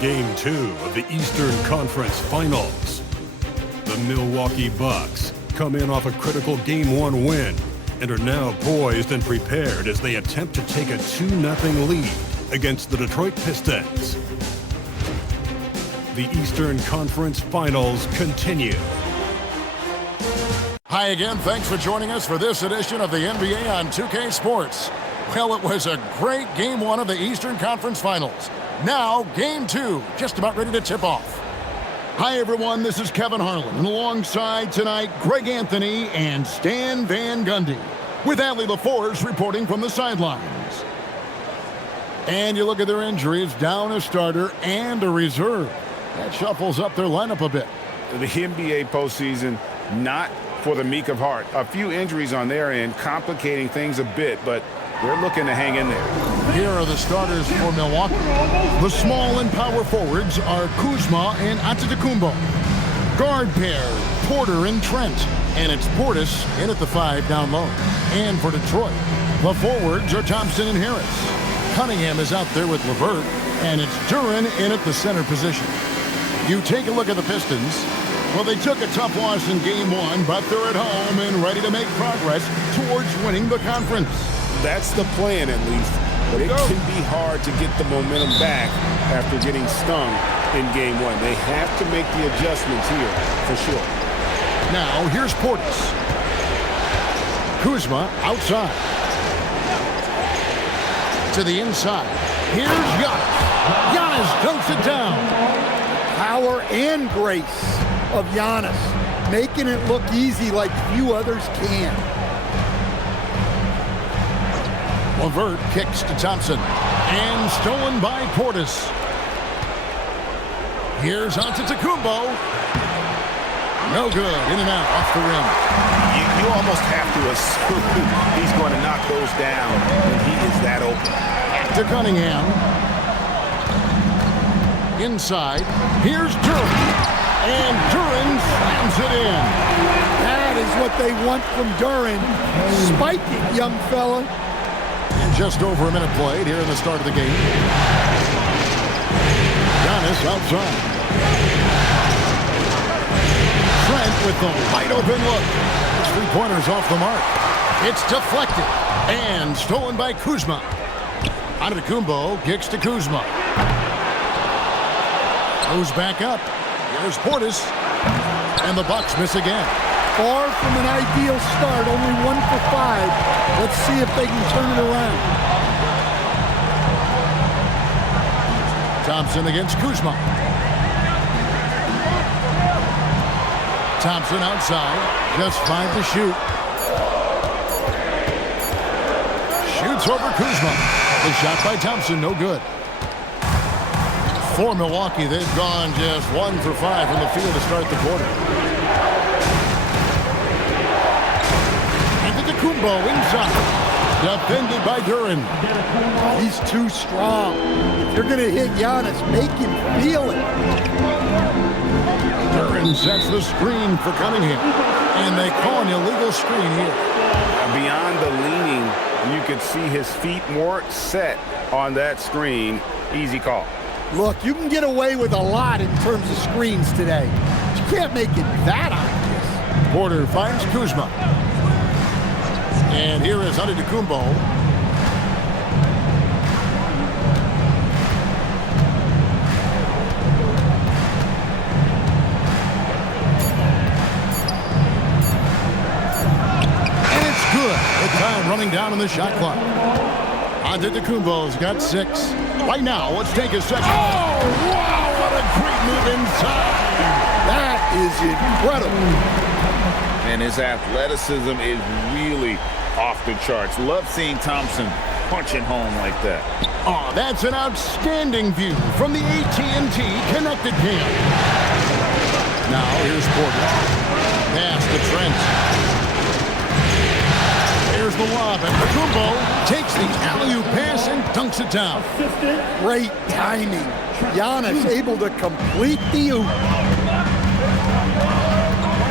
Game 2 of the Eastern Conference Finals. The Milwaukee Bucks come in off a critical Game 1 win and are now poised and prepared as they attempt to take a 2-0 lead against the Detroit Pistons. The Eastern Conference Finals continue. Hi again, thanks for joining us for this edition of the NBA on 2K Sports. Well, it was a great Game 1 of the Eastern Conference Finals. Now, Game 2, just about ready to tip off. Hi everyone, this is Kevin Harlan, and alongside tonight, Greg Anthony and Stan Van Gundy, with Allie LaForce reporting from the sidelines. And you look at their injuries, down a starter and a reserve. That shuffles up their lineup a bit. The NBA postseason, not for the meek of heart. A few injuries on their end, complicating things a bit, but they're looking to hang in there. Here are the starters for Milwaukee. The small and power forwards are Kuzma and Antetokounmpo. Guard pair, Porter and Trent. And it's Portis in at the 5 down low. And for Detroit, the forwards are Thompson and Harris. Cunningham is out there with LeVert, and it's Duren in at the center position. You take a look at the Pistons. Well, they took a tough loss in Game 1, but they're at home and ready to make progress towards winning the conference. That's the plan, at least. But it can be hard to get the momentum back after getting stung in Game 1. They have to make the adjustments here, for sure. Now, here's Portis. Kuzma outside. To the inside. Here's Giannis. Giannis dunks it down. Power and grace of Giannis, making it look easy like few others can. LeVert kicks to Thompson, and stolen by Portis. Here's Antetokounmpo. No good, in and out, off the rim. You almost have to assume he's going to knock those down when he is that open. To Cunningham. Inside, here's Duren. And Duren slams it in. That is what they want from Duren. Spike it, young fella. And just over a minute played here in the start of the game. Giannis outside. Trent with the wide open look. His 3-pointers off the mark. It's deflected and stolen by Kuzma. Antetokounmpo kicks to Kuzma. Goes back up. Here's Portis. And the Bucks miss again. Far from an ideal start, only 1 for 5. Let's see if they can turn it around. Thompson against Kuzma. Thompson outside, just 5 to shoot. Shoots over Kuzma. The shot by Thompson, no good. For Milwaukee, they've gone just 1 for 5 from the field to start the quarter. Antetokounmpo inside. Defended by Duren. He's too strong. If you're going to hit Giannis, make him feel it. Duren sets the screen for Cunningham. And they call an illegal screen here. Beyond the leaning, you could see his feet more set on that screen. Easy call. Look, you can get away with a lot in terms of screens today. But you can't make it that obvious. Porter finds Kuzma. And here is Antetokounmpo. And it's good. With time running down on the shot clock. Antetokounmpo's got 6. Right now, let's take a second. Oh, wow, what a great move inside. That is incredible. And his athleticism is really off the charts. Love seeing Thompson punching home like that. Oh, that's an outstanding view from the AT&T Connected Cam. Now, here's Porter. Pass to Trent. Here's the lob, and Antetokounmpo takes the alley-oop pass and dunks it down. Great timing. Giannis able to complete the oop.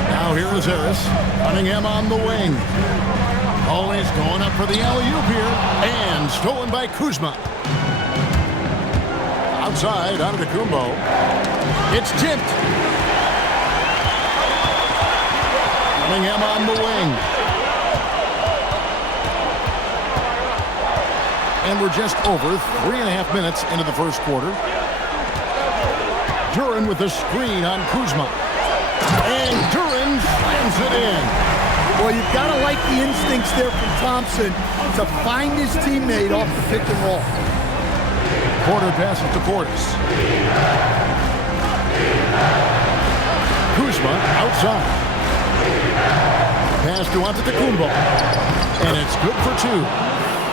Now here is Harris. Cunningham on the wing. Always going up for the alley-oop here. And stolen by Kuzma. Outside, Antetokounmpo. It's tipped. Cunningham on the wing. And we're just over 3.5 minutes into the first quarter. Duren with the screen on Kuzma. And Duren slams it in. Well, you've got to like the instincts there from Thompson to find his teammate off the pick and roll. Porter passes to Portis. Kuzma outside. Pass to Antetokounmpo. And it's good for 2.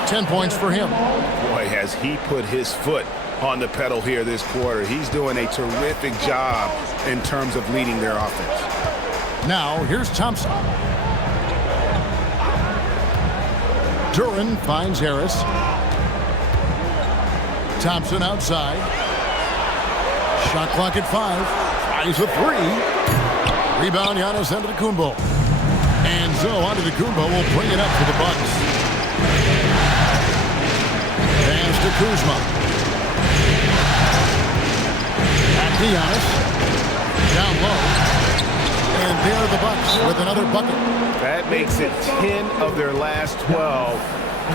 10 points for him. Boy, has he put his foot on the pedal here this quarter. He's doing a terrific job in terms of leading their offense. Now, here's Thompson. Duren finds Harris. Thompson outside. Shot clock at 5. Tries a 3. Rebound, Giannis Antetokounmpo. And so Antetokounmpo will bring it up for the Bucks. Pass to Kuzma. Back to Giannis. Down low. And there are the Bucks with another bucket. That makes it 10 of their last 12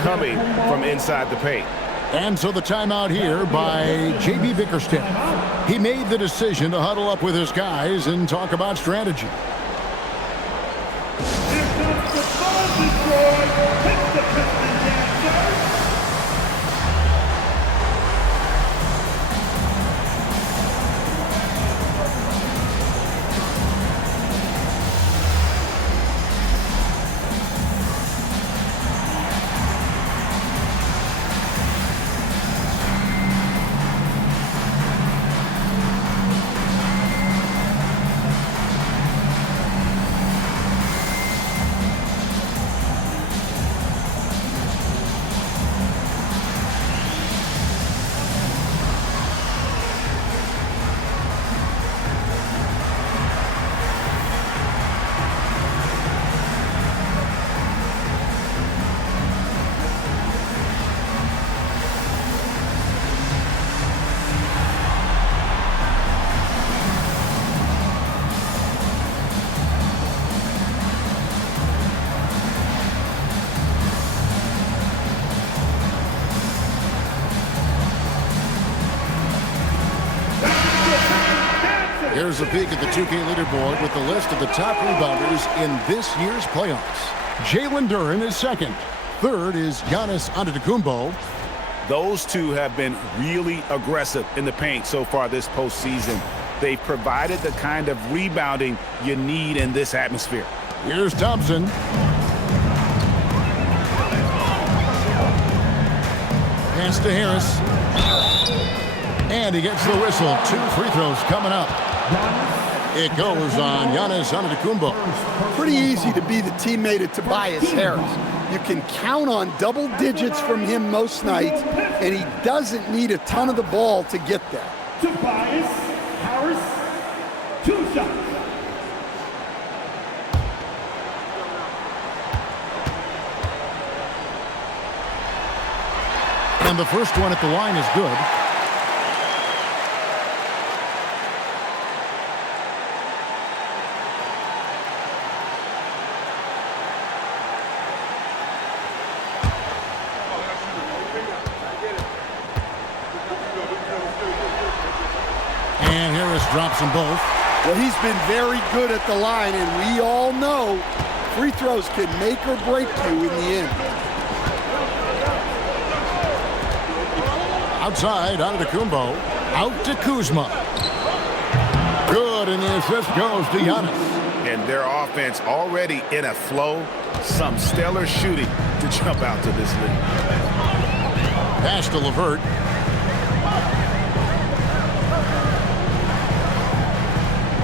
coming from inside the paint. And so the timeout here by J.B. Bickerstaff. He made the decision to huddle up with his guys and talk about strategy. Here's a peek at the 2K leaderboard with the list of the top rebounders in this year's playoffs. Jalen Duren is second. Third is Giannis Antetokounmpo. Those two have been really aggressive in the paint so far this postseason. They've provided the kind of rebounding you need in this atmosphere. Here's Thompson. Pass to Harris. And he gets the whistle. 2 free throws coming up. It goes on Giannis Antetokounmpo. Pretty easy to be the teammate of Tobias Harris. You can count on double digits from him most nights, and he doesn't need a ton of the ball to get there. Tobias Harris, 2 shots. And the first one at the line is good. And Harris drops them both. Well, he's been very good at the line, and we all know free throws can make or break you in the end. Outside, Antetokounmpo. Out to Kuzma. Good, and the assist goes to Giannis. And their offense already in a flow. Some stellar shooting to jump out to this lead. Pass to LeVert.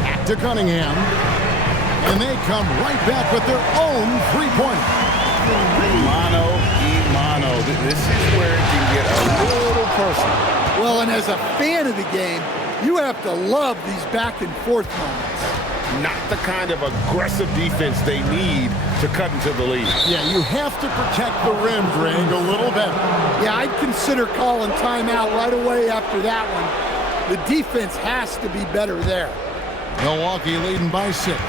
Back to Cunningham. And they come right back with their own three-pointer. Mano y mano. This is where it can get a little personal. Well, and as a fan of the game, you have to love these back-and-forth moments. Not the kind of aggressive defense they need to cut into the lead. Yeah, you have to protect the rim, Greg, a little better. Yeah, I'd consider calling timeout right away after that one. The defense has to be better there. Milwaukee leading by 6.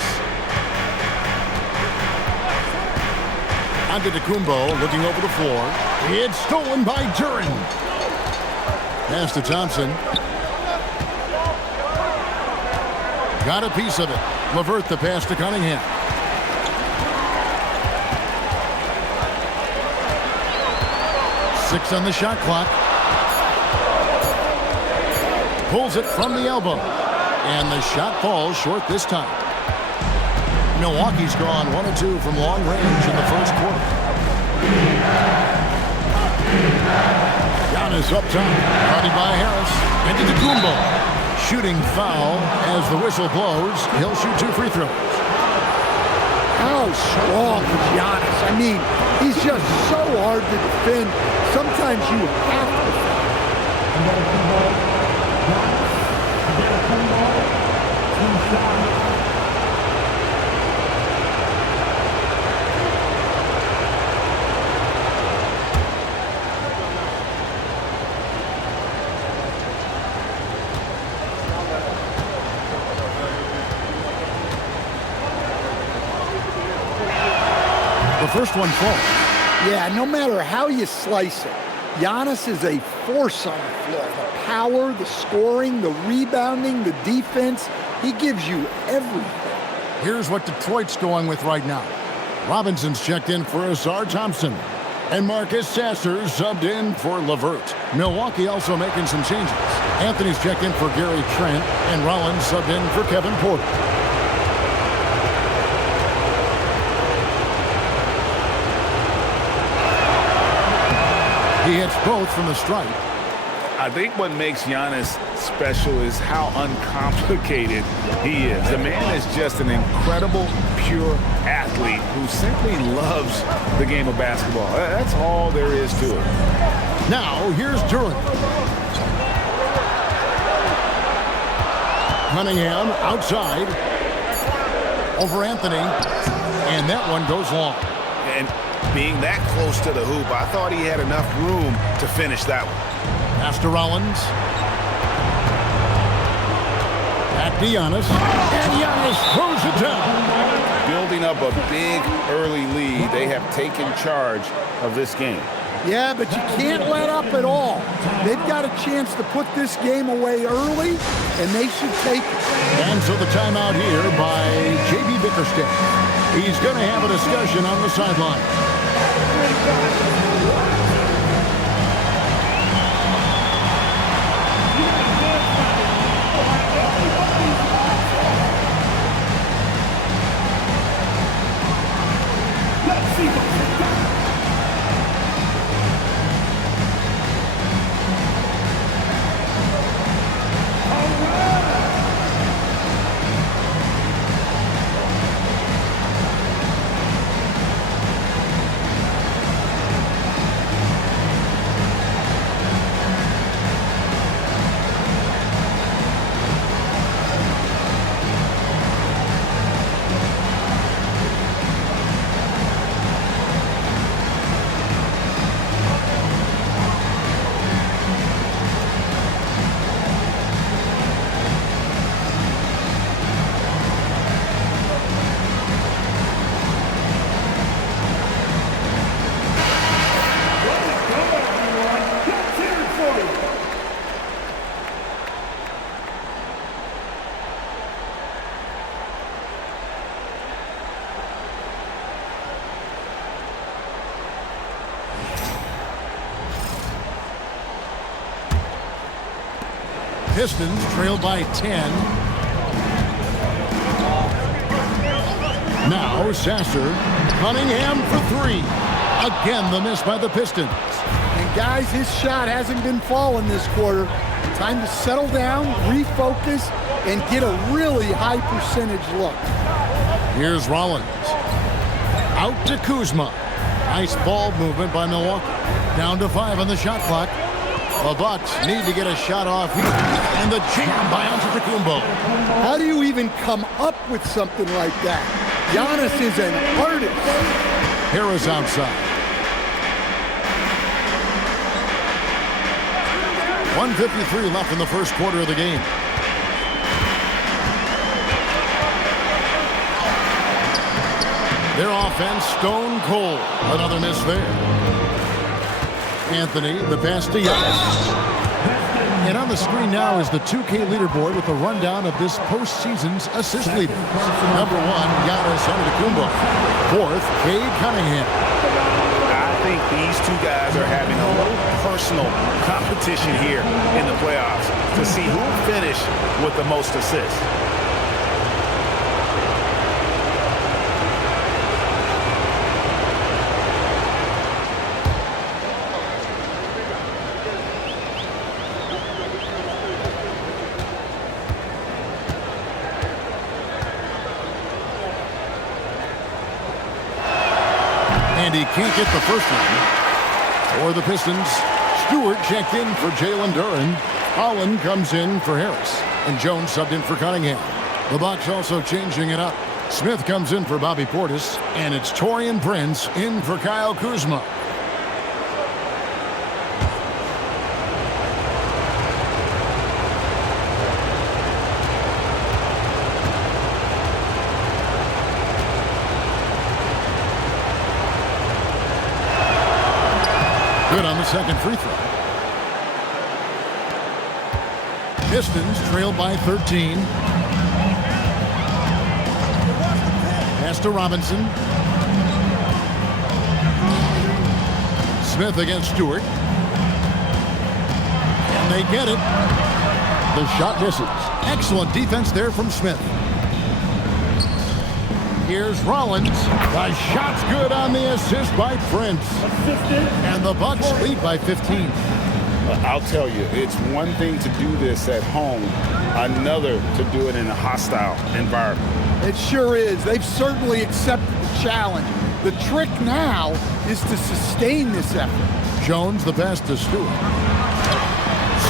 Antetokounmpo looking over the floor. It's stolen by Duren. Pass to Thompson. Got a piece of it. LeVert the pass to Cunningham. Six on the shot clock. Pulls it from the elbow. And the shot falls short this time. Milwaukee's gone 1 of 2 from long range in the first quarter. Giannis up top. Guarded by Harris. Antetokounmpo. Shooting foul as the whistle blows. He'll shoot 2 free throws. How strong is Giannis? I mean, he's just so hard to defend. Sometimes you have to. The first one falls. Yeah, no matter how you slice it, Giannis is a force on the floor. The power, the scoring, the rebounding, the defense, he gives you everything. Here's what Detroit's going with right now. Robinson's checked in for Asar Thompson. And Marcus Sasser subbed in for LeVert. Milwaukee also making some changes. Anthony's checked in for Gary Trent. And Rollins subbed in for Kevin Porter. He hits both from the stripe. I think what makes Giannis special is how uncomplicated he is. The man is just an incredible, pure athlete who simply loves the game of basketball. That's all there is to it. Now, here's Duren. Cunningham outside. Over Anthony. And that one goes long. And being that close to the hoop, I thought he had enough room to finish that one. Pass to Rollins. Back to Giannis. And Giannis throws it down. Building up a big early lead, they have taken charge of this game. Yeah, but you can't let up at all. They've got a chance to put this game away early, and they should take it. And so the timeout here by J.B. Bickerstaff. He's going to have a discussion on the sideline. Pistons trail by 10. Now Sasser. Cunningham for 3. Again, the miss by the Pistons. And guys, his shot hasn't been falling this quarter. Time to settle down, refocus, and get a really high percentage look. Here's Rollins. Out to Kuzma. Nice ball movement by Milwaukee. Down to 5 on the shot clock. The Bucks need to get a shot off here. And the jam by Antetokounmpo. How do you even come up with something like that? Giannis is an artist. Harris outside. 1:53 left in the first quarter of the game. Their offense stone cold. Another miss there. Anthony, the pass to Giannis. And on the screen now is the 2K leaderboard with a rundown of this postseason's assist leaders. Number 1, Giannis Antetokounmpo. 4th, Cade Cunningham. I think these two guys are having a little personal competition here in the playoffs to see who will finish with the most assists. And he can't get the first one. For the Pistons, Stewart checked in for Jalen Duren. Holland comes in for Harris. And Jones subbed in for Cunningham. The Bucks also changing it up. Smith comes in for Bobby Portis. And it's Taurean Prince in for Kyle Kuzma. Good on the second free throw. Pistons trail by 13. Pass to Robinson. Smith against Stewart. And they get it. The shot misses. Excellent defense there from Smith. Here's Rollins. The shot's good on the assist by Prince. And the Bucks lead by 15. I'll tell you, it's one thing to do this at home, another to do it in a hostile environment. It sure is. They've certainly accepted the challenge. The trick now is to sustain this effort. Jones the pass to Stewart.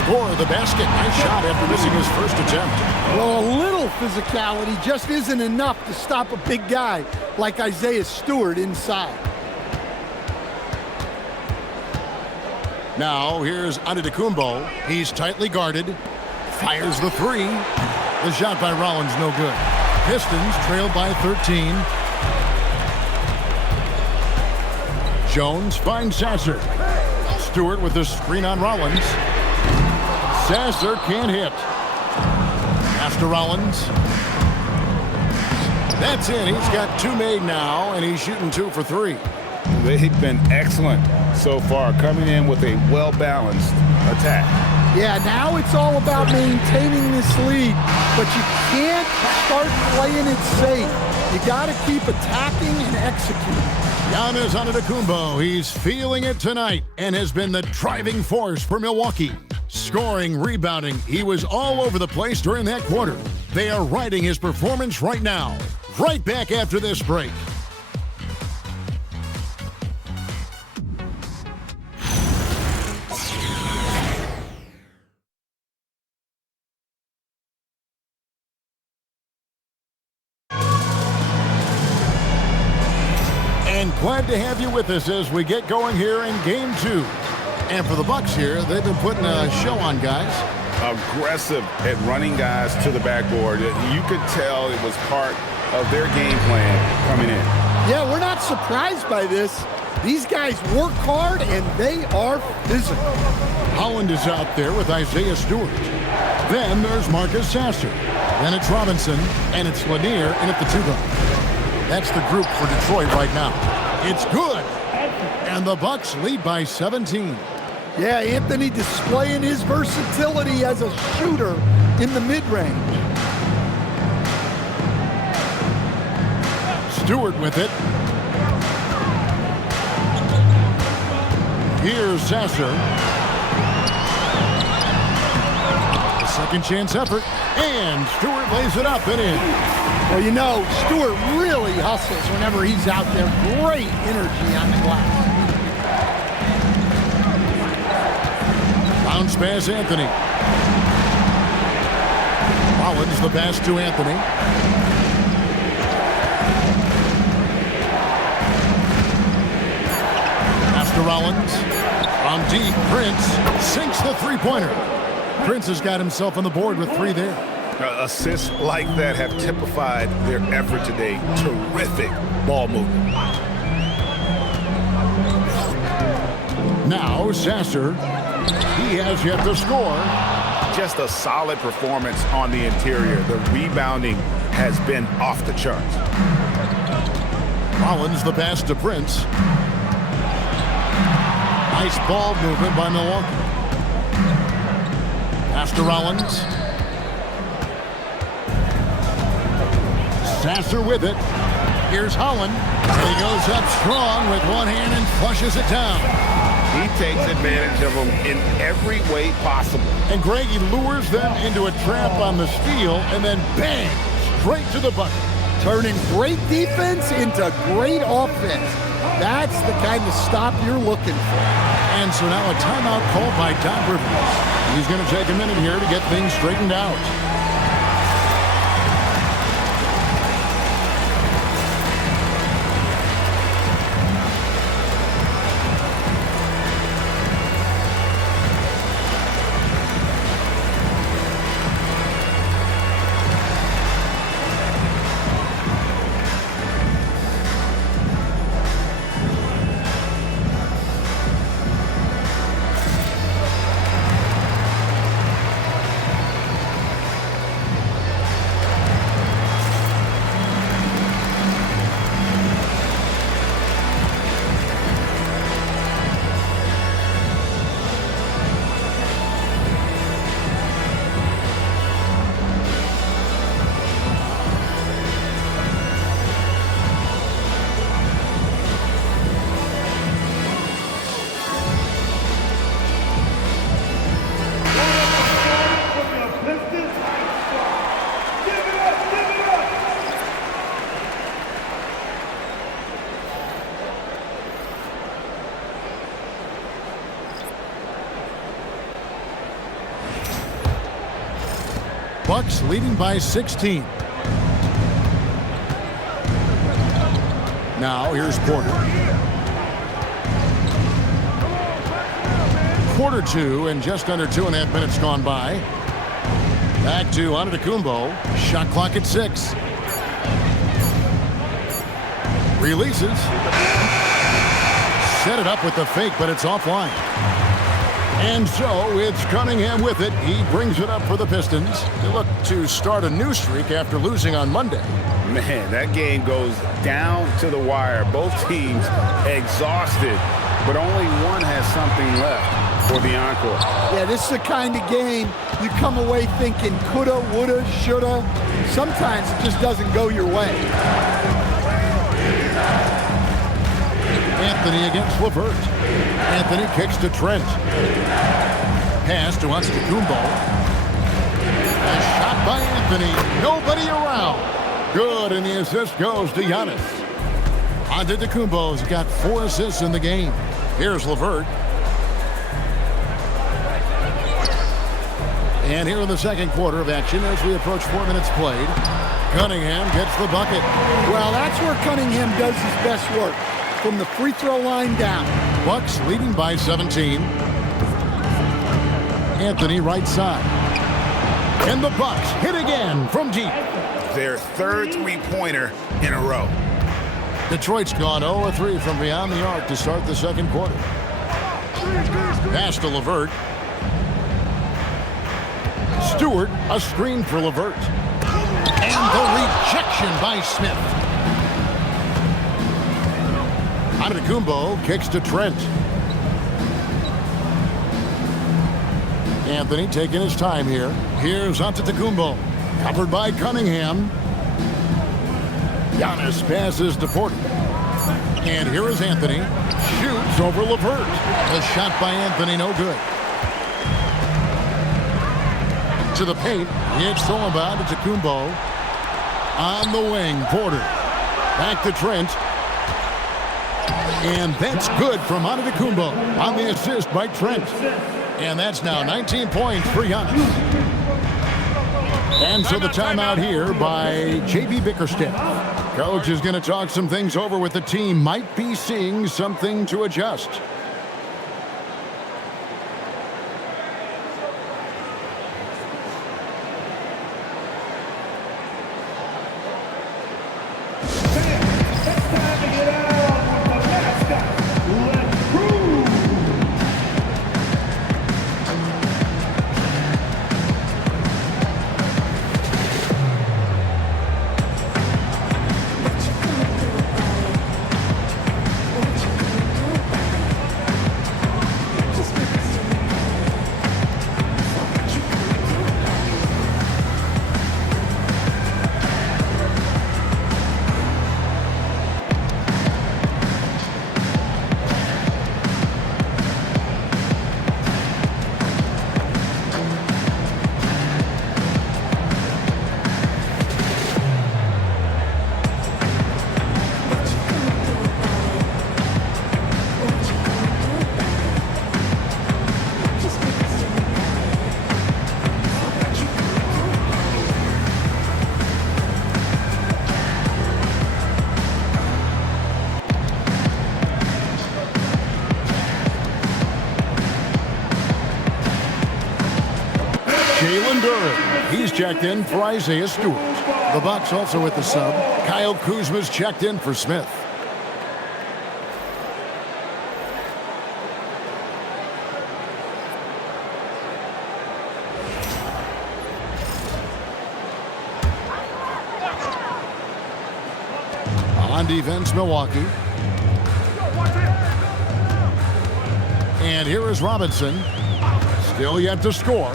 Score the basket. Nice shot after missing his first attempt. Well, a little physicality just isn't enough to stop a big guy like Isaiah Stewart inside. Now here's Antetokounmpo. He's tightly guarded. Fires the three. The shot by Rollins no good. Pistons trail by 13. Jones finds Sasser. Stewart with the screen on Rollins. Sasser can't hit. Pass to Rollins. That's in. He's got two made now, and he's shooting 2 for 3. They've been excellent so far, coming in with a well-balanced attack. Yeah, now it's all about maintaining this lead, but you can't start playing it safe. You got to keep attacking and executing. Giannis Antetokounmpo, he's feeling it tonight and has been the driving force for Milwaukee. Scoring, rebounding, he was all over the place during that quarter. They are riding his performance right now. Right back after this break. And glad to have you with us as we get going here in Game 2. And for the Bucks here, they've been putting a show on, guys. Aggressive at running guys to the backboard. You could tell it was part of their game plan coming in. Yeah, we're not surprised by this. These guys work hard, and they are physical. Holland is out there with Isaiah Stewart. Then there's Marcus Sasser. Then it's Robinson, and it's Lanier in at the 2-guard. That's the group for Detroit right now. It's good. And the Bucks lead by 17. Yeah, Anthony displaying his versatility as a shooter in the mid-range. Stewart with it. Here's Sasser. A second chance effort. And Stewart lays it up and in. Well, you know, Stewart really hustles whenever he's out there. Great energy on the glass. Bounce pass, Anthony. Rollins the pass to Anthony. Pass to Rollins. From deep, Prince sinks the three-pointer. Prince has got himself on the board with 3 there. Assists like that have typified their effort today. Terrific ball movement. Now Sasser. He has yet to score. Just a solid performance on the interior. The rebounding has been off the charts. Rollins the pass to Prince. Nice ball movement by Milwaukee. Pass to Rollins. Sasser with it. Here's Holland. He goes up strong with one hand and flushes it down. He takes advantage of them in every way possible. And Greg, he lures them into a trap on the steal and then bang, straight to the bucket. Turning great defense into great offense. That's the kind of stop you're looking for. And so now a timeout called by Doc Rivers. He's going to take a minute here to get things straightened out. Bucks leading by 16. Now here's Porter. Quarter 2 and just under 2.5 minutes gone by. Back to Antetokounmpo. Shot clock at 6. Releases. Set it up with the fake, but it's offline. And so it's Cunningham with it. He brings it up for the Pistons. They look to start a new streak after losing on Monday. Man, that game goes down to the wire. Both teams exhausted, but only one has something left for the encore. Yeah, this is the kind of game you come away thinking coulda, woulda, shoulda. Sometimes it just doesn't go your way. Anthony against LeVert. Anthony kicks to Trent. Pass to Antetokounmpo. A shot by Anthony. Nobody around. Good, and the assist goes to Giannis. Antetokounmpo's got 4 assists in the game. Here's LeVert. And here in the second quarter of action as we approach 4 minutes played, Cunningham gets the bucket. Well, that's where Cunningham does his best work. From the free throw line down. Bucks leading by 17. Anthony right side. And the Bucks hit again from deep. Their third three-pointer in a row. Detroit's gone 0-3 from beyond the arc to start the second quarter. Pass to LeVert. Stewart, a screen for LeVert. And the rejection by Smith. Antetokounmpo kicks to Trent. Anthony taking his time here. Here's Antetokounmpo. Covered by Cunningham. Giannis passes to Porter. And here is Anthony. Shoots over LeVert. The shot by Anthony, no good. To the paint. It's thrown by Antetokounmpo. On the wing, Porter. Back to Trent. And that's good from Antetokounmpo on the assist by Trent. And that's now 19 points for Giannis. And so the timeout here by J.B. Bickerstaff. Coach is going to talk some things over with the team. Might be seeing something to adjust. He's checked in for Isaiah Stewart. The Bucks also with the sub. Kyle Kuzma's checked in for Smith. On defense, Milwaukee. And here is Robinson. Still yet to score.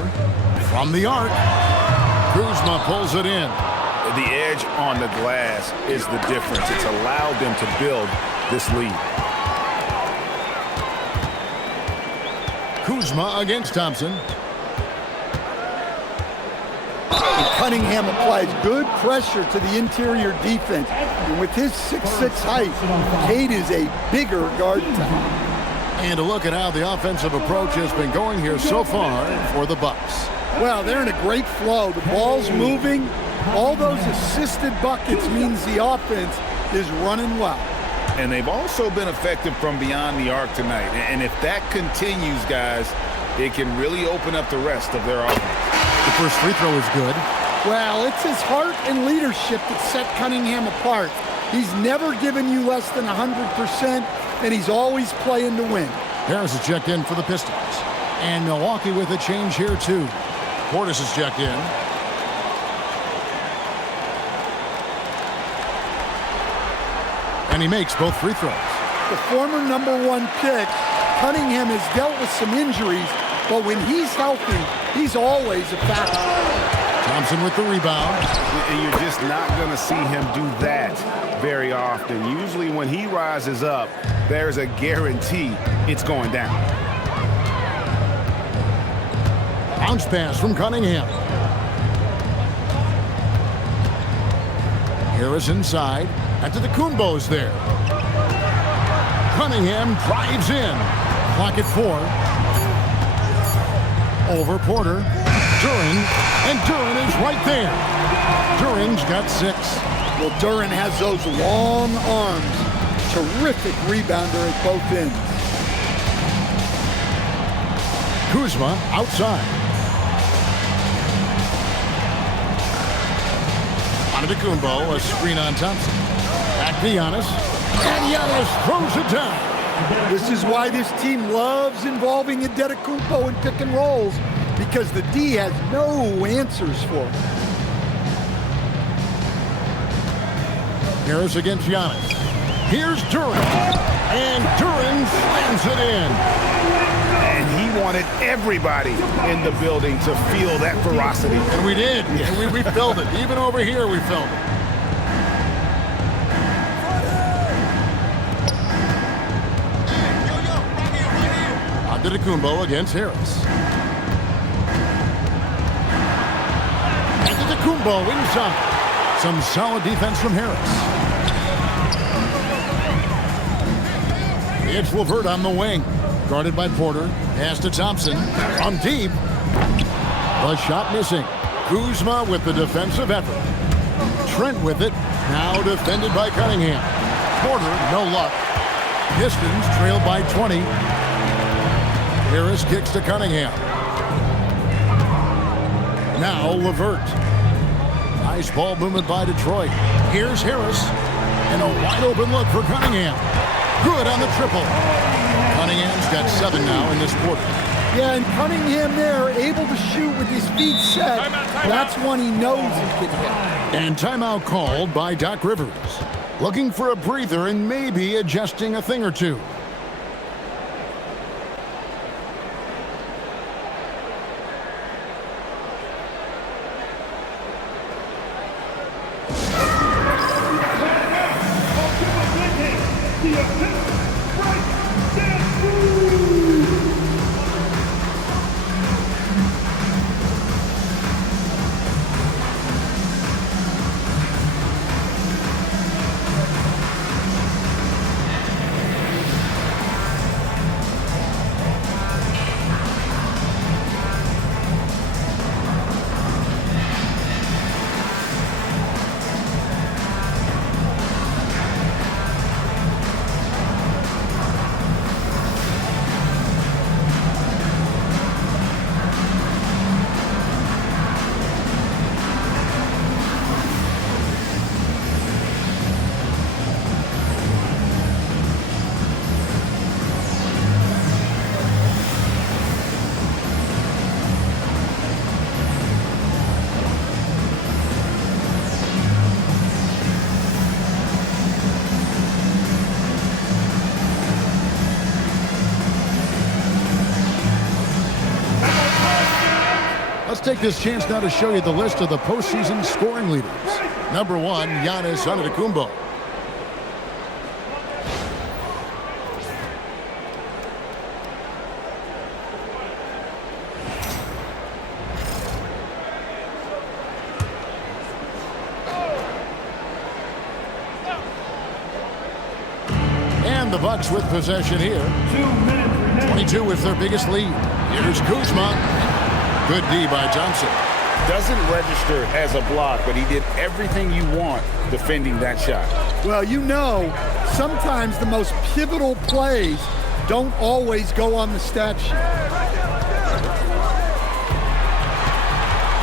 From the arc. Kuzma pulls it in. The edge on the glass is the difference. It's allowed them to build this lead. Kuzma against Thompson. And Cunningham applies good pressure to the interior defense. And with his 6'6" height, Cade is a bigger guard type. And a look at how the offensive approach has been going here so far for the Bucks. Well, they're in a great flow. The ball's moving. All those assisted buckets means the offense is running well. And they've also been effective from beyond the arc tonight. And if that continues, guys, it can really open up the rest of their offense. The first free throw is good. Well, it's his heart and leadership that set Cunningham apart. He's never given you less than 100%, and he's always playing to win. Harris is checked in for the Pistons. And Milwaukee with a change here, too. Portis is checked in. And he makes both free throws. The former #1 pick, Cunningham has dealt with some injuries, but when he's healthy, he's always a factor. Thompson with the rebound. And you're just not going to see him do that very often. Usually when he rises up, there's a guarantee it's going down. Bounce pass from Cunningham. Harris inside. Antetokounmpo's there. Cunningham drives in. Clock at 4. Over Porter. Duren. And Duren is right there. Duren's got 6. Well, Duren has those long arms. Terrific rebounder at both ends. Kuzma outside. Antetokounmpo, a screen on Thompson. Back to Giannis. And Giannis throws it down. This is why this team loves involving Antetokounmpo in pick and rolls, because the D has no answers for him. Harris against Giannis. Here's Duren. And Duren slams it in. And he wanted everybody in the building to feel that ferocity. And we did. And we felt it. Even over here, we felt it. Antetokounmpo against Harris. Antetokounmpo inside. Some solid defense from Harris. It's Levert on the wing. Guarded by Porter. Pass to Thompson. From deep. The shot missing. Kuzma with the defensive effort. Trent with it. Now defended by Cunningham. Porter, no luck. Pistons trailed by 20. Harris kicks to Cunningham. Now Levert. Nice ball movement by Detroit. Here's Harris. And a wide open look for Cunningham. Good on the triple. Cunningham's got 7 now in this quarter. Yeah, and Cunningham there, able to shoot with his feet set. That's one he knows he can hit. And timeout called by Doc Rivers. Looking for a breather and maybe adjusting a thing or two. Let's take this chance now to show you the list of the postseason scoring leaders. Number 1, Giannis Antetokounmpo. And the Bucks with possession here. 22 is their biggest lead. Here's Kuzma. Good D by Johnson. Doesn't register as a block, but he did everything you want defending that shot. Well, you know, sometimes the most pivotal plays don't always go on the stat sheet.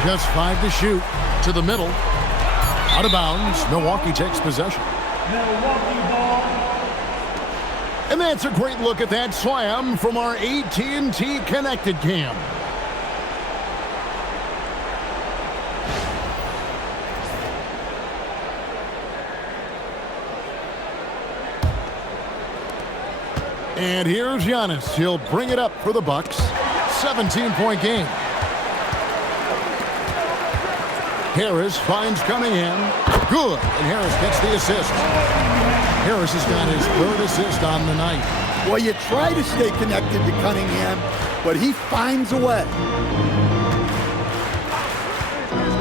Just 5 to shoot. To the middle. Out of bounds. Milwaukee takes possession. Milwaukee ball. And that's a great look at that slam from our AT&T connected cam. And here's Giannis. He'll bring it up for the Bucks. 17-point game. Harris finds Cunningham. Good. And Harris gets the assist. Harris has got his 3rd assist on the night. Well, you try to stay connected to Cunningham, but he finds a way.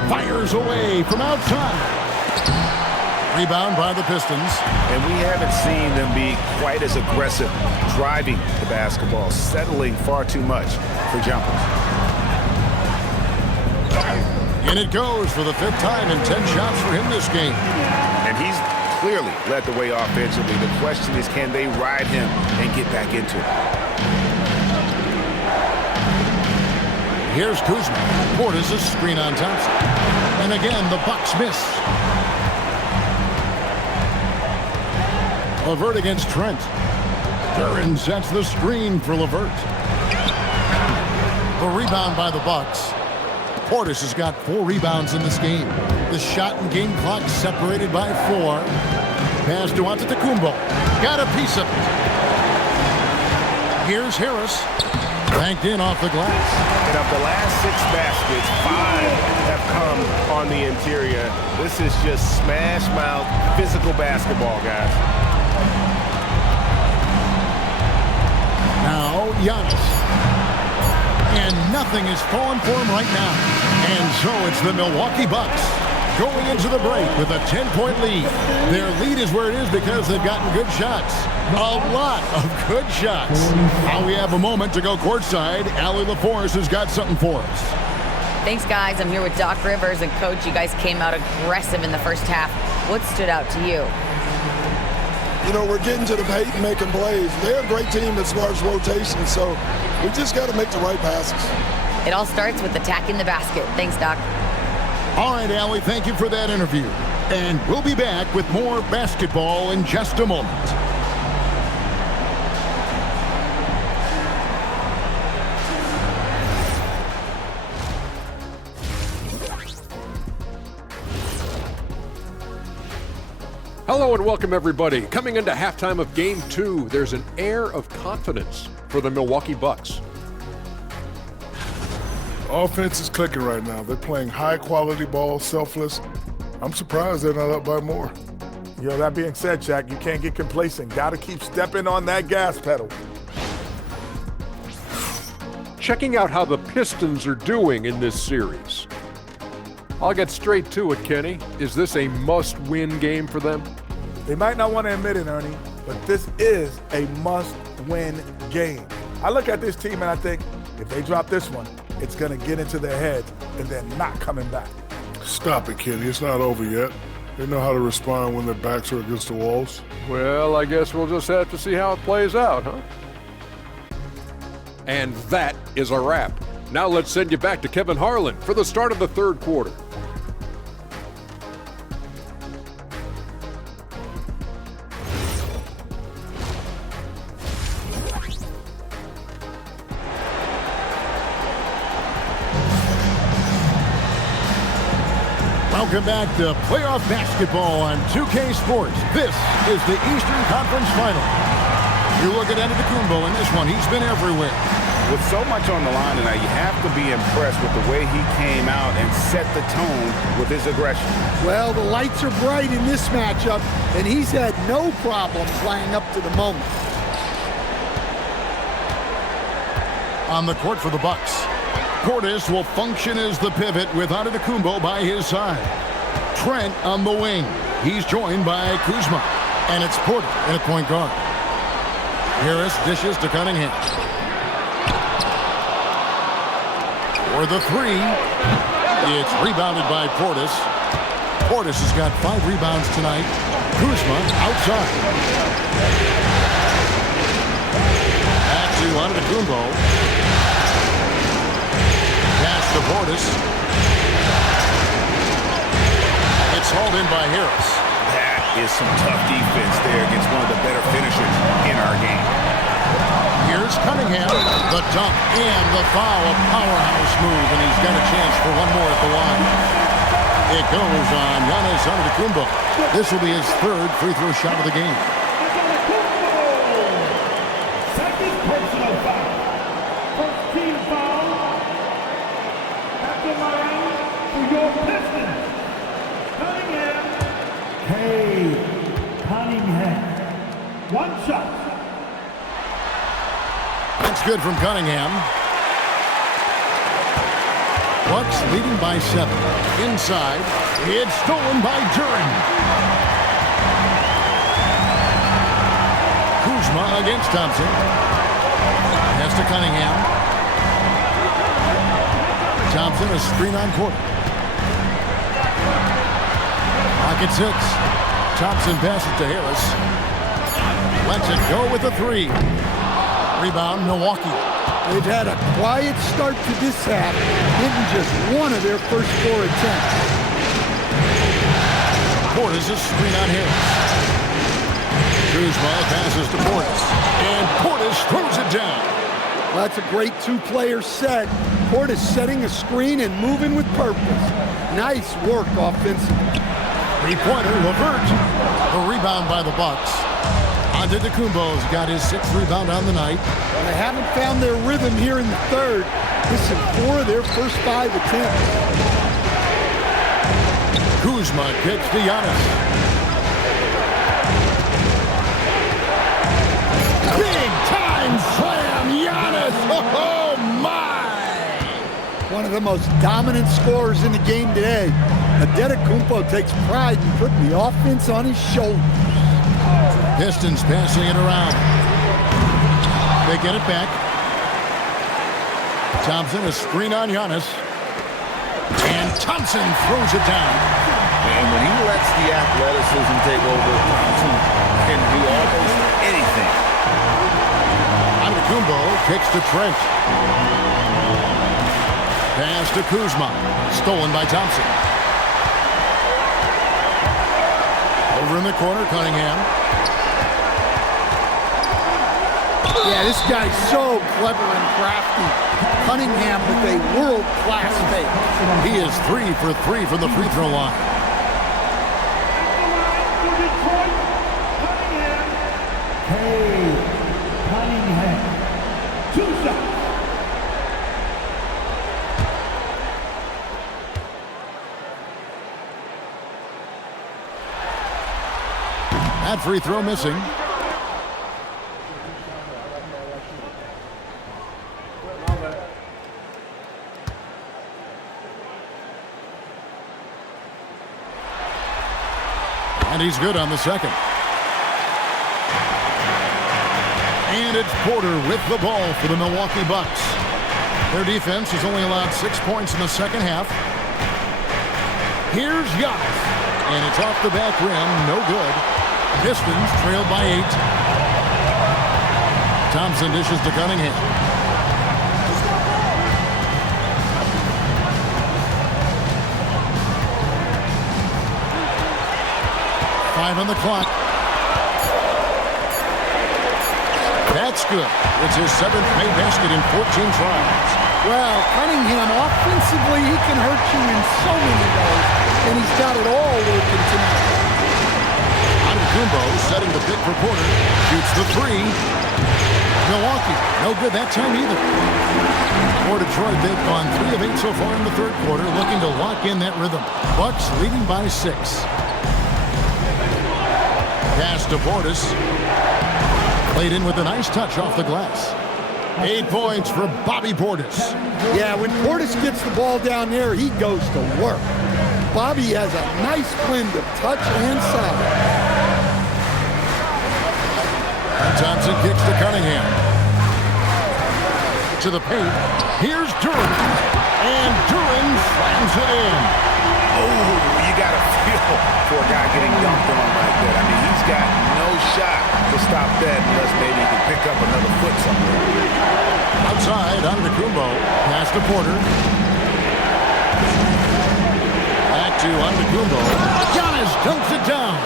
Fires away from outside. Rebound by the Pistons. And we haven't seen them be quite as aggressive driving the basketball, settling far too much for jumpers. And it goes for the 5th time in 10 shots for him this game. And he's clearly led the way offensively. The question is, can they ride him and get back into it? Here's Kuzma. Portis a screen on Thompson. And again, the Bucks miss. LeVert against Trent. Duran sets the screen for LeVert. The rebound by the Bucks. Portis has got 4 rebounds in this game. The shot and game clock separated by 4. Pass to Antetokounmpo. Got a piece of it. Here's Harris. Banked in off the glass. And of the last 6 baskets, 5 have come on the interior. This is just smash mouth physical basketball, guys. Now Giannis. And nothing is falling for him right now. And so it's the Milwaukee Bucks going into the break with a 10-point lead. Their lead is where it is because they've gotten good shots. A lot of good shots. Now we have a moment to go courtside. Allie LaForce has got something for us. Thanks, guys. I'm here with Doc Rivers. And, Coach, you guys came out aggressive in the first half. What stood out to you? You know, we're getting to the paint and making plays. They're a great team as far as rotation, so we just got to make the right passes. It all starts with attacking the basket. Thanks, Doc. All right, Allie, thank you for that interview. And we'll be back with more basketball in just a moment. Hello and welcome, everybody. Coming into halftime of Game 2, there's an air of confidence for the Milwaukee Bucks. Offense is clicking right now. They're playing high-quality ball, selfless. I'm surprised they're not up by more. You know, that being said, Shaq, you can't get complacent. Got to keep stepping on that gas pedal. Checking out how the Pistons are doing in this series. I'll get straight to it, Kenny. Is this a must-win game for them? They might not want to admit it, Ernie, but this is a must-win game. I look at this team and I think, if they drop this one, it's going to get into their heads and they're not coming back. Stop it, Kenny. It's not over yet. They know how to respond when their backs are against the walls. Well, I guess we'll just have to see how it plays out, huh? And that is a wrap. Now let's send you back to Kevin Harlan for the start of the third quarter. Welcome back to playoff basketball on 2K Sports. This is the Eastern Conference Final. You look at Antetokounmpo in this one. He's been everywhere. With so much on the line tonight, you have to be impressed with the way he came out and set the tone with his aggression. Well, the lights are bright in this matchup, and he's had no problems lining up to the moment. On the court for the Bucks, Portis will function as the pivot with Antetokounmpo by his side. Trent on the wing. He's joined by Kuzma, and it's Porter at point guard. Harris dishes to Cunningham. For the three, it's rebounded by Portis. Portis has got 5 rebounds tonight. Kuzma outside. Back to Antetokounmpo. Pass to Portis. It's hauled in by Harris. That is some tough defense there against one of the better finishers in our game. Here's Cunningham, the dunk, and the foul, a powerhouse move, and he's got a chance for one more at the line. It goes on Giannis Antetokounmpo. This will be his 3rd free throw shot of the game. Second personal foul. First team foul. At the line for your Pistons. Cunningham. Cunningham. 1 shot. That's good from Cunningham. Bucks leading by 7. Inside, it's stolen by Duren. Kuzma against Thompson. Pass to Cunningham. Thompson, a screen on Porter. Pocket 6. Thompson passes to Harris. Lets it go with the 3. Rebound, Milwaukee. They've had a quiet start to this half, hitting just one of their first 4 attempts. Portis is screen on Harris. Kuzma passes to Portis, and Portis throws it down. Well, that's a great 2-player set. Portis setting a screen and moving with purpose. Nice work offensively. 3-pointer, Levert. The rebound by the Bucks. Antetokounmpo's got his 6th rebound on the night. Well, they haven't found their rhythm here in the 3rd. Missing 4 of their first 5 attempts. Kuzma kicks to Giannis. Big time slam, Giannis! Oh my! One of the most dominant scorers in the game today. Antetokounmpo takes pride in putting the offense on his shoulders. Pistons passing it around. They get it back. Thompson, a screen on Giannis. And Thompson throws it down. And when he lets the athleticism take over, Thompson can do almost anything. Antetokounmpo kicks to Trent. Pass to Kuzma. Stolen by Thompson. Over in the corner, Cunningham. Yeah, this guy's so clever and crafty. Cunningham with a world-class fake. He is 3 for 3 from the free throw line. Cunningham. 2 shots. That free throw missing. And he's good on the second. And it's Porter with the ball for the Milwaukee Bucks. Their defense has only allowed 6 points in the second half. Here's Giannis. And it's off the back rim, no good. Pistons trailed by 8. Thompson dishes to Cunningham. Five on the clock. That's good. It's his 7th made basket in 14 tries. Well, Cunningham, offensively, he can hurt you in so many ways, and he's got it all working tonight. Antetokounmpo setting the pick for Porter. Shoots the 3. Milwaukee, no good that time either. For Detroit, they've gone 3 of 8 so far in the third quarter, looking to lock in that rhythm. Bucks leading by 6. Pass to Portis. Played in with a nice touch off the glass. 8 points for Bobby Portis. Yeah, when Portis gets the ball down there, he goes to work. Bobby has a nice blend of touch and size. Thompson kicks to Cunningham. To the paint. Here's Duren. And Duren slams it in. Oh, you got to feel for a guy getting dunked on like that. I mean, he's got no shot to stop that unless maybe he can pick up another foot somewhere. Outside, Antetokounmpo. Pass to Porter. Back to Antetokounmpo. Giannis dunks it down.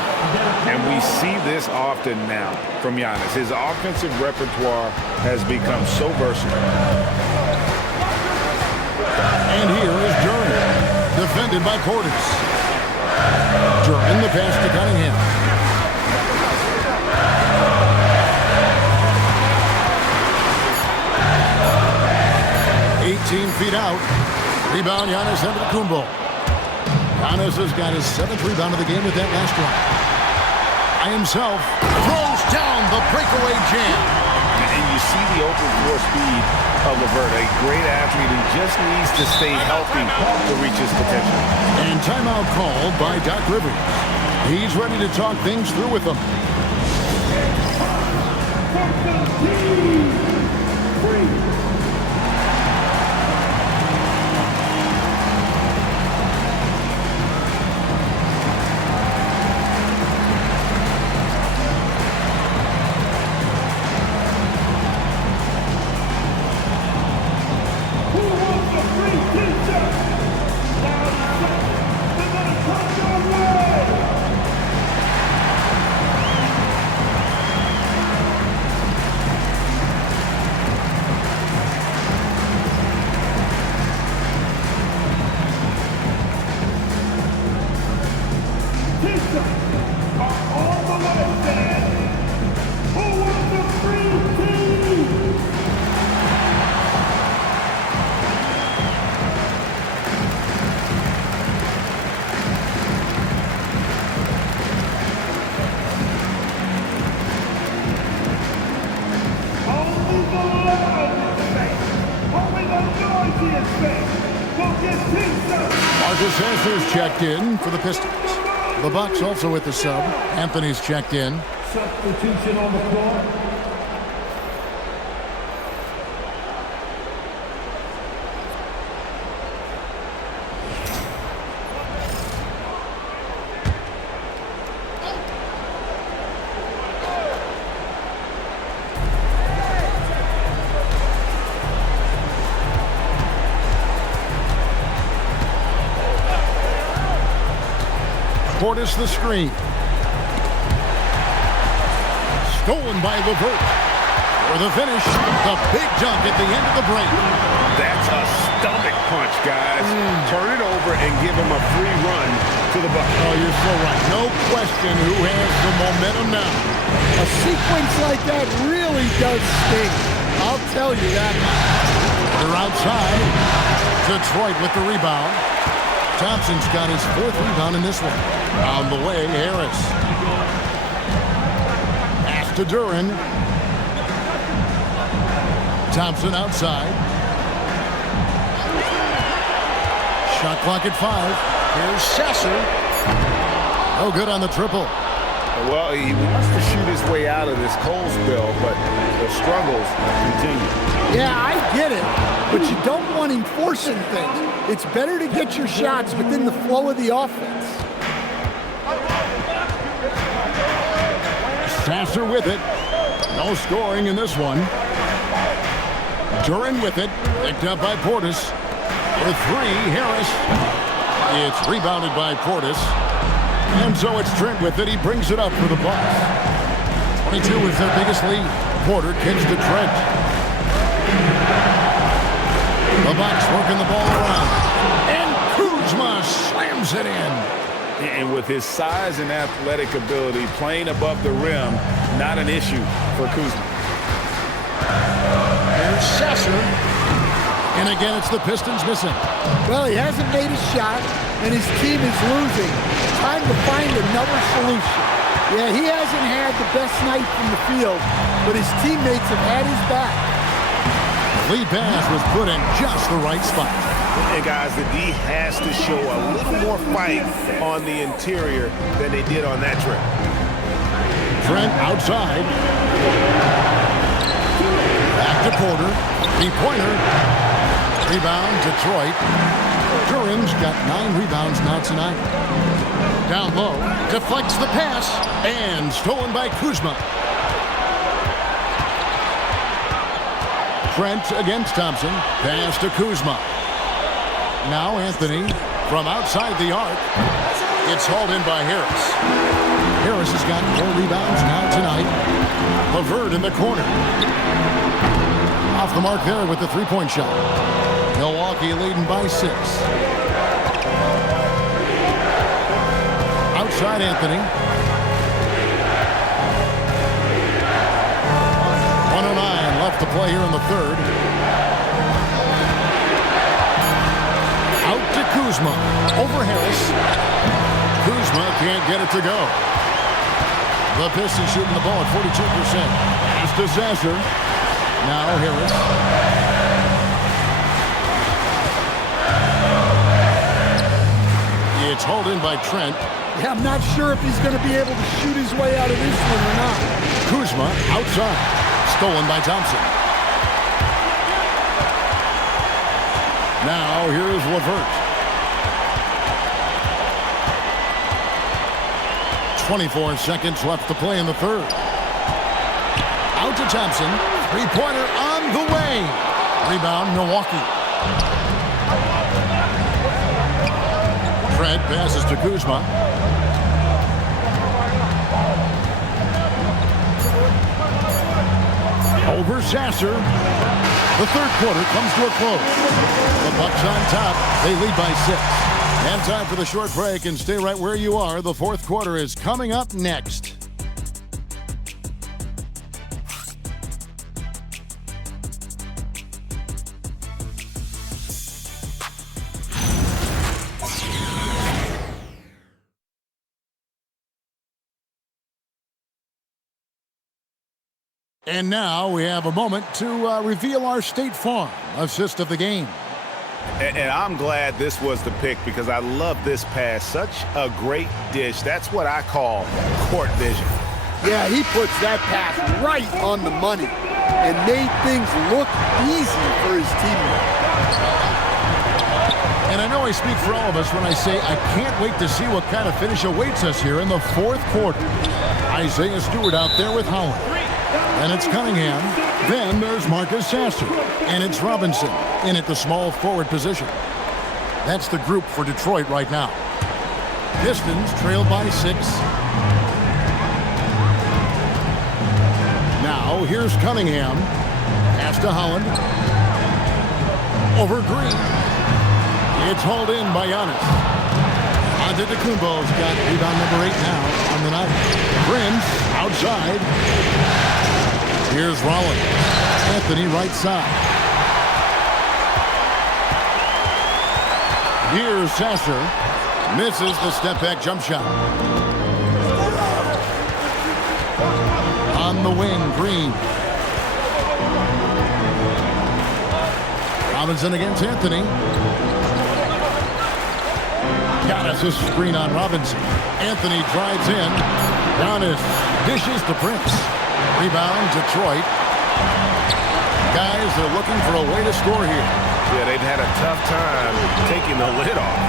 And we see this often now from Giannis. His offensive repertoire has become so versatile. And here is Duren. Defended by Portis. Duren, the pass to Cunningham. Feet out. Rebound, Giannis Antetokounmpo. Giannis has got his 7th rebound of the game with that last one. By himself, throws down the breakaway jam. And you see the open floor speed of LeVert, a great athlete who just needs to stay healthy to reach his potential. And timeout called by Doc Rivers. He's ready to talk things through with them. Successor's checked in for the Pistons. The Bucks also with the sub. Anthony's checked in. Substitution on the floor. Portis the screen. Stolen by LeVert. For the finish, the big dunk at the end of the break. That's a stomach punch, guys. Turn it over and give him a free run to the Bucks. Oh, you're so right. No question who has the momentum now. A sequence like that really does sting. I'll tell you that. They're outside. Detroit with the rebound. Thompson's got his 4th rebound in this one. On the way, Harris. Pass to Duren. Thompson outside. Shot clock at 5. Here's Successor. No good on the triple. Well, he wants to shoot his way out of this cold spell, but the struggles continue. Yeah, I get it, but you don't want him forcing things. It's better to get your shots within the flow of the offense. Sasser with it. No scoring in this one. Duren with it. Picked up by Portis. For 3, Harris. It's rebounded by Portis. And so it's Trent with it. He brings it up for the Bucks. 22 is their biggest lead. Porter kicks to Trent. The Bucks working the ball around. And Kuzma slams it in. And with his size and athletic ability, playing above the rim, not an issue for Kuzma. Successor. And again, it's the Pistons missing. Well, he hasn't made a shot, and his team is losing. Time to find another solution. Yeah, he hasn't had the best night from the field, but his teammates have had his back. The lead pass was put in just the right spot. And guys, the D has to show a little more fight on the interior than they did on that trip. Trent outside. Back to Porter. Three-pointer. Rebound, Detroit. Duran's got 9 rebounds now tonight. Down low. Deflects the pass. And stolen by Kuzma. Trent against Thompson. Pass to Kuzma. Now Anthony from outside the arc. It's hauled in by Harris. Harris has got 4 rebounds now tonight. LeVert in the corner. Off the mark there with the three-point shot. Milwaukee leading by 6. Outside Anthony. 109 left to play here in the third. Out to Kuzma. Over Harris. Kuzma can't get it to go. The Pistons shooting the ball at 42%. Pass to Successor. Now Harris. It's hauled in by Trent. Yeah, I'm not sure if he's going to be able to shoot his way out of this one or not. Kuzma outside. Stolen by Thompson. Now here's LeVert. 24 seconds left to play in the third. Out to Thompson. Three-pointer on the way. Rebound, Milwaukee. Trent passes to Kuzma. Over Sasser. The third quarter comes to a close. The Bucks on top. They lead by 6. And time for the short break, and stay right where you are. The fourth quarter is coming up next. And now we have a moment to reveal our State Farm assist of the game. And I'm glad this was the pick because I love this pass. Such a great dish. That's what I call court vision. Yeah, he puts that pass right on the money and made things look easy for his teammates. And I know I speak for all of us when I say I can't wait to see what kind of finish awaits us here in the fourth quarter. Isaiah Stewart out there with Howard. And it's Cunningham. Then there's Marcus Sasser. And it's Robinson in at the small forward position. That's the group for Detroit right now. Pistons trailed by 6. Now here's Cunningham. Pass to Holland. Over Green. It's hauled in by Giannis. Antetokounmpo's got rebound number 8 now on the night. Prince outside. Here's Rollins. Anthony right side. Here's Sasser. Misses the step-back jump shot. On the wing, Green. Robinson against Anthony. Giannis a screen on Robinson. Anthony drives in. Giannis dishes to Prince. Rebound, Detroit. Guys, they're looking for a way to score here. Yeah, they've had a tough time taking the lid off.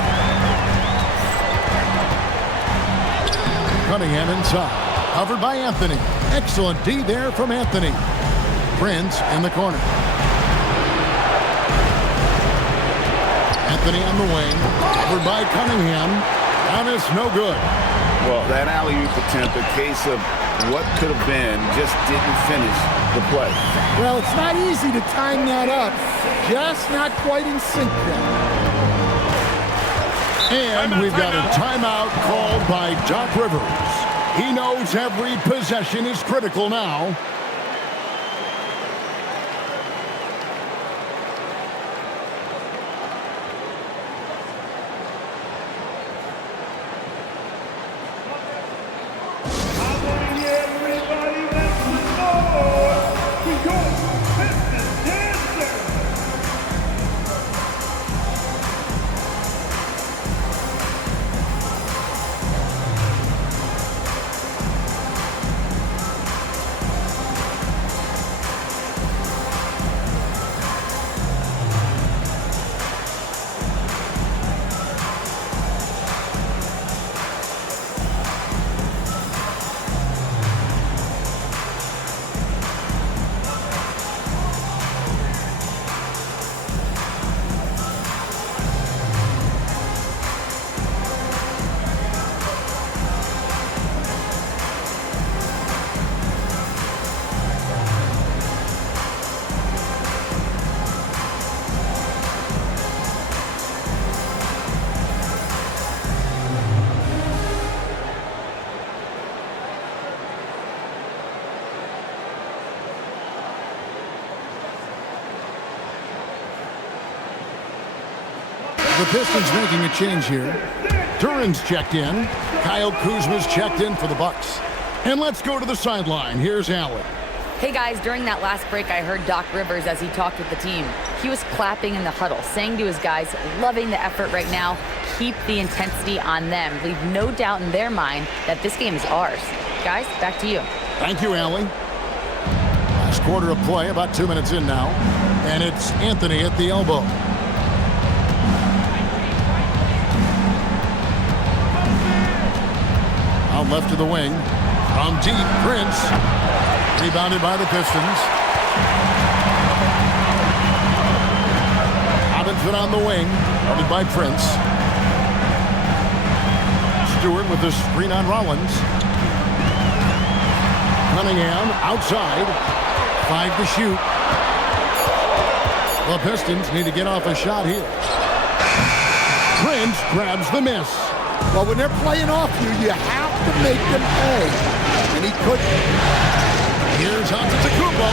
Cunningham inside. Covered by Anthony. Excellent D there from Anthony. Prince in the corner. Anthony on the wing. Covered by Cunningham. Giannis no good. Well, that alley-oop attempt, a case of what could have been, just didn't finish the play. Well, it's not easy to time that up. Just not quite in sync there. And we've got a timeout called by Doc Rivers. He knows every possession is critical now. The Pistons making a change here. Duran's checked in. Kyle Kuzma's checked in for the Bucks. And let's go to the sideline. Here's Allen. Hey guys, during that last break, I heard Doc Rivers as he talked with the team. He was clapping in the huddle, saying to his guys, loving the effort right now. Keep the intensity on them. Leave no doubt in their mind that this game is ours. Guys, back to you. Thank you, Allie. Last quarter of play, about 2 minutes in now. And it's Anthony at the elbow. Out left to the wing. From deep, Prince. Rebounded by the Pistons. Robinson on the wing. Guarded by Prince. Stewart with the screen on Rollins. Cunningham outside. 5 to shoot. The Pistons need to get off a shot here. Prince grabs the miss. Well, when they're playing off you, you have to make them pay. And he couldn't. Here's Antetokounmpo.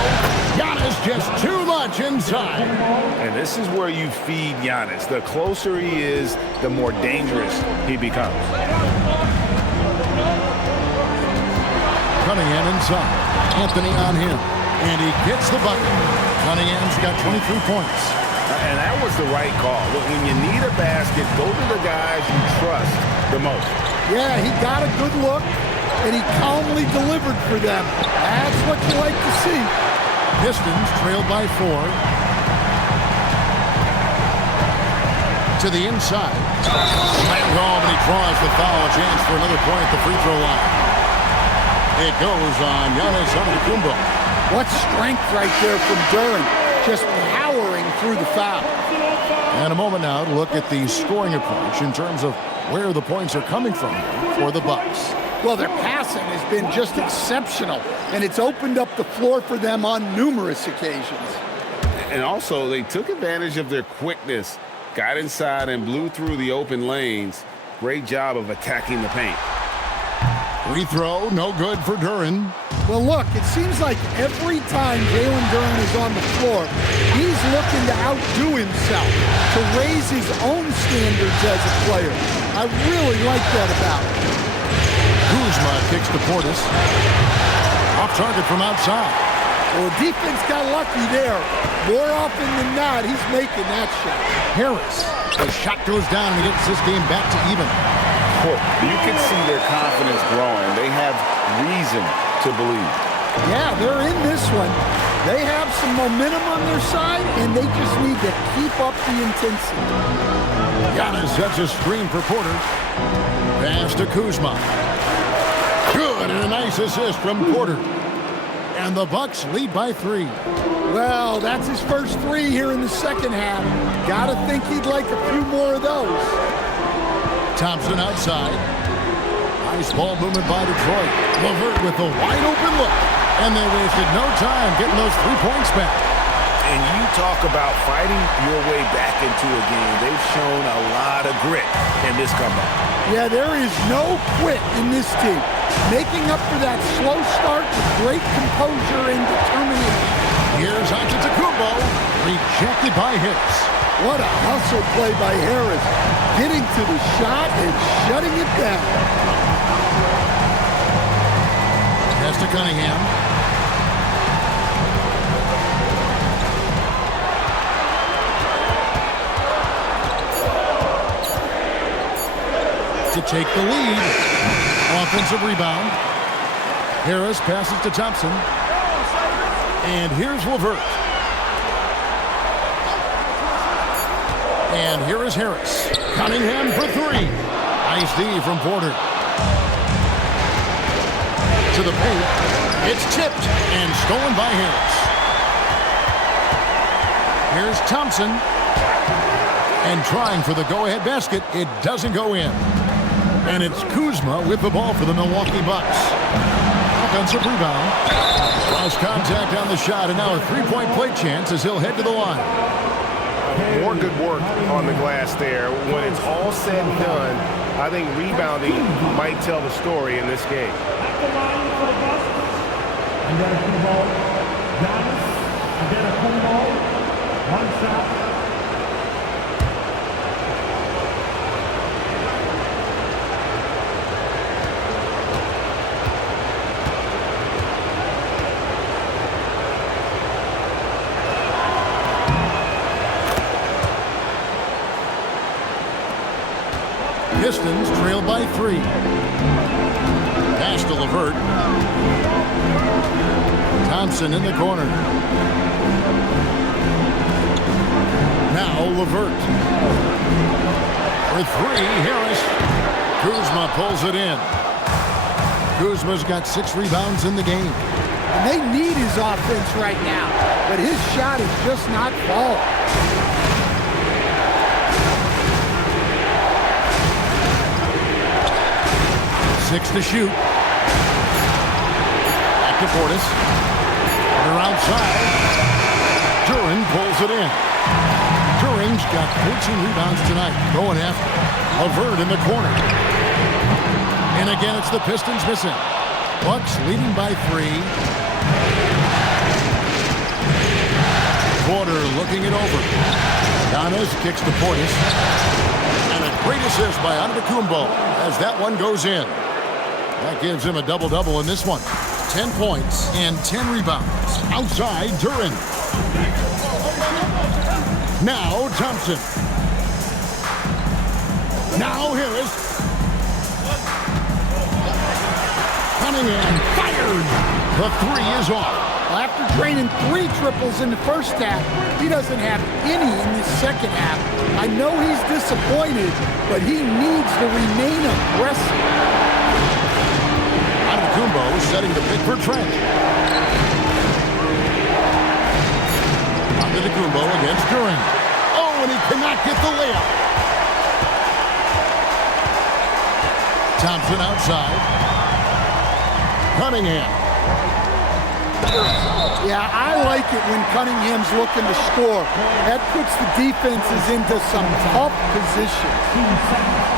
Giannis just too much inside. And this is where you feed Giannis. The closer he is, the more dangerous he becomes. Cunningham inside. Anthony on him. And he gets the bucket. Cunningham's got 23 points. And that was the right call. When you need a basket, go to the guys you trust the most. Yeah, he got a good look, and he calmly delivered for them. That's what you like to see. Pistons trailed by 4. To the inside. Slam home, and he draws the foul. A chance for another point at the free throw line. It goes on Giannis Antetokounmpo. What strength right there from Duran. Just powering through the foul. And a moment now to look at the scoring approach in terms of where the points are coming from for the Bucks. Well, their passing has been just exceptional, and it's opened up the floor for them on numerous occasions. And also, they took advantage of their quickness, got inside and blew through the open lanes. Great job of attacking the paint. Free throw, no good for Duran. Well, look, it seems like every time Jalen Duran is on the floor, he's looking to outdo himself, to raise his own standards as a player. I really like that about him. Kuzma kicks to Portis. Off target from outside. Well, defense got lucky there. More often than not, he's making that shot. Harris. The shot goes down and he gets this game back to even. You can see their confidence growing. They have reason to believe. Yeah, they're in this one. They have some momentum on their side, and they just need to keep up the intensity. Giannis sets a screen for Porter. Pass to Kuzma. Good, and a nice assist from Porter. And the Bucks lead by 3. Well, that's his first 3 here in the second half. Gotta think he'd like a few more of those. Thompson outside. Nice ball movement by Detroit. LeVert with a wide open look. And they wasted no time getting those 3 points back. And you talk about fighting your way back into a game. They've shown a lot of grit in this comeback. Yeah, there is no quit in this team. Making up for that slow start with great composure and determination. Here's Antetokounmpo. Rejected by Hicks. What a hustle play by Harris. Getting to the shot and shutting it down. Pass to Cunningham. To take the lead. Offensive rebound. Harris passes to Thompson. And here's LeVert. And here is Harris. Cunningham for 3. Nice D from Porter. To the paint. It's tipped and stolen by Harris. Here's Thompson. And trying for the go-ahead basket. It doesn't go in. And it's Kuzma with the ball for the Milwaukee Bucks. Offensive rebound. Lost contact on the shot, and now a 3-point play chance as he'll head to the line. More good work on the glass there. When it's all said and done, I think rebounding might tell the story in this game. Pistons trail by 3. Pass to LeVert. Thompson in the corner. Now LeVert. For 3, Harris. Kuzma pulls it in. Kuzma's got 6 rebounds in the game. And they need his offense right now, but his shot is just not falling. 6 to shoot. Back to Portis. They're outside. Duren pulls it in. Duren's got 14 rebounds tonight. Going after LeVert in the corner. And again, it's the Pistons missing. Bucks leading by 3. Porter looking it over. Giannis kicks to Portis. And a great assist by Antetokounmpo as that one goes in. That gives him a double-double in this one. 10 points and 10 rebounds. Outside, Duren. Now, Thompson. Now, Harris. Cunningham fired. The 3 is off. Well, after draining 3 triples in the first half, he doesn't have any in the second half. I know he's disappointed, but he needs to remain aggressive. Antetokounmpo setting the pick for Trent. Antetokounmpo against Duren. Oh, and he cannot get the layup. Thompson outside. Cunningham. Yeah, I like it when Cunningham's looking to score. That puts the defenses into some tough positions.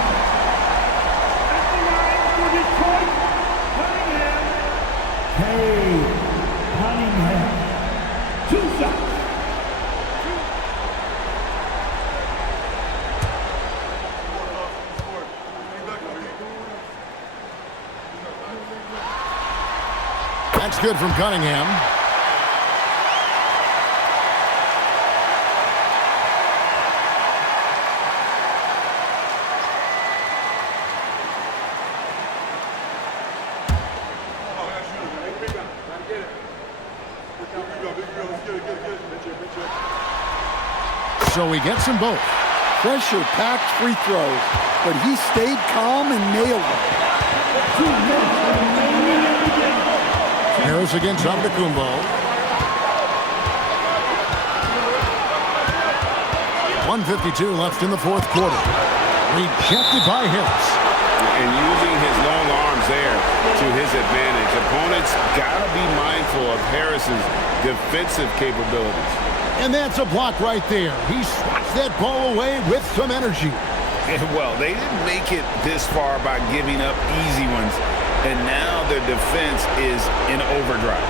That's good from Cunningham. So he gets them both. Pressure-packed free throws, but he stayed calm and nailed them. Harris against Antetokounmpo. 1:52 left in the fourth quarter. Rejected by Harris. And using his long arms there to his advantage. Opponents got to be mindful of Harris's defensive capabilities. And that's a block right there. He swats that ball away with some energy. Well, they didn't make it this far by giving up easy ones. And now their defense is in overdrive.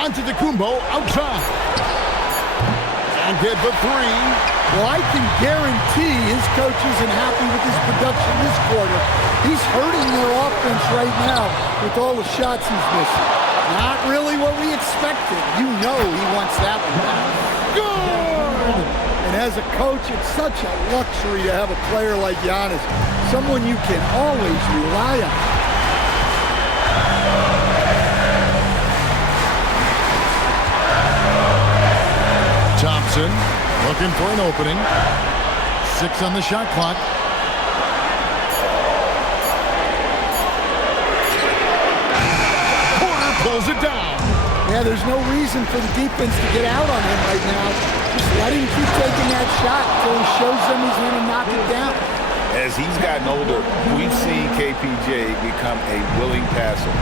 Antetokounmpo outside. And get the 3. Well, I can guarantee his coach isn't happy with his production this quarter. He's hurting their offense right now with all the shots he's missing. Not really what we expected. You know he wants that one back. Good! And as a coach, it's such a luxury to have a player like Giannis, someone you can always rely on. Thompson looking for an opening. 6 on the shot clock. Porter pulls it down. Yeah, there's no reason for the defense to get out on him right now. Just let him keep taking that shot until he shows them he's going to knock it down. As he's gotten older, we've seen KPJ become a willing passer.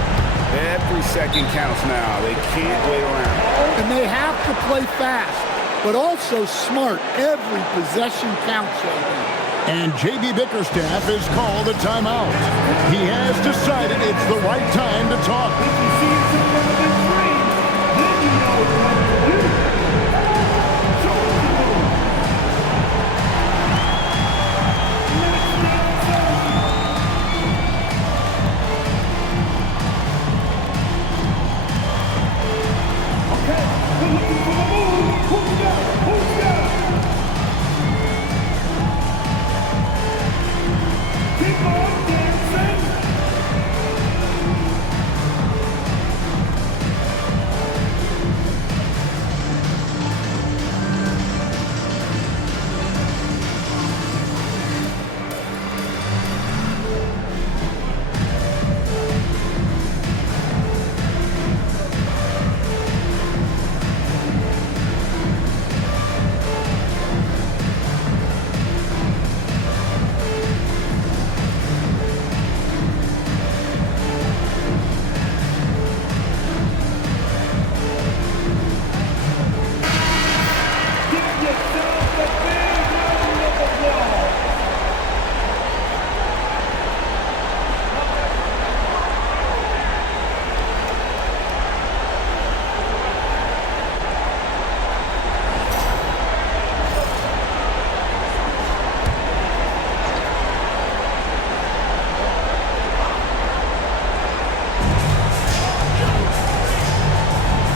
Every second counts now. They can't wait around. And they have to play fast, but also smart. Every possession counts right now. And J.B. Bickerstaff has called a timeout. He has decided it's the right time to talk. Okay, we're looking for the move. Who's got it?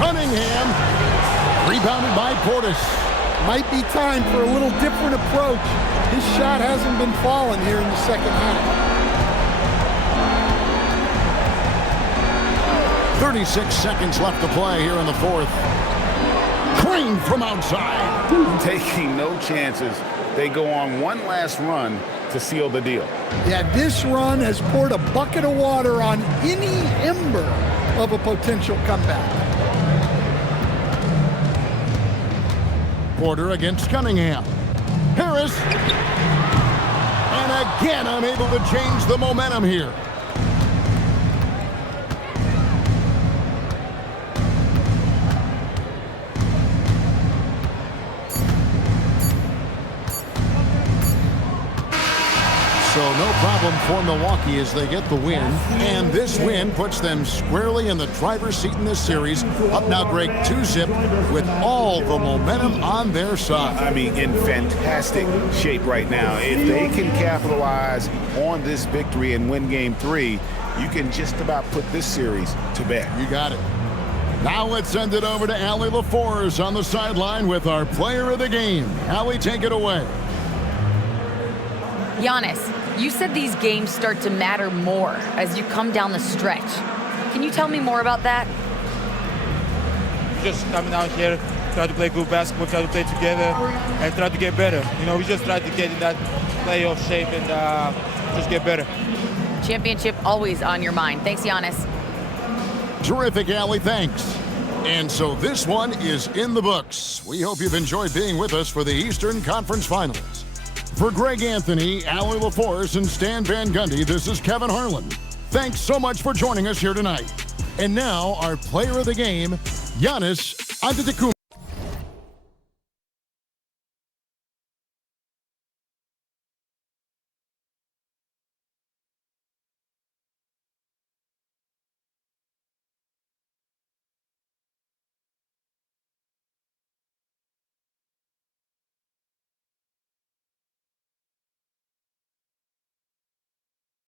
Cunningham. Rebounded by Portis. Might be time for a little different approach. His shot hasn't been falling here in the second half. 36 seconds left to play here in the fourth. Crane from outside. Taking no chances. They go on one last run to seal the deal. Yeah, this run has poured a bucket of water on any ember of a potential comeback. Porter against Cunningham. Harris. And again, unable to change the momentum here. So no problem for Milwaukee as they get the win. And this win puts them squarely in the driver's seat in this series. Up now, Greg, 2-zip with all the momentum on their side. I mean, in fantastic shape right now. If they can capitalize on this victory and win Game 3, you can just about put this series to bed. You got it. Now let's send it over to Allie LaForce on the sideline with our player of the game. Allie, take it away. Giannis, you said these games start to matter more as you come down the stretch. Can you tell me more about that? Just coming out here, try to play good basketball, try to play together, and try to get better. You know, we just try to get in that playoff shape and just get better. Championship always on your mind. Thanks, Giannis. Terrific, Allie. Thanks. And so this one is in the books. We hope you've enjoyed being with us for the Eastern Conference Finals. For Greg Anthony, Allie LaForce, and Stan Van Gundy, this is Kevin Harlan. Thanks so much for joining us here tonight. And now, our player of the game, Giannis Antetokounmpo.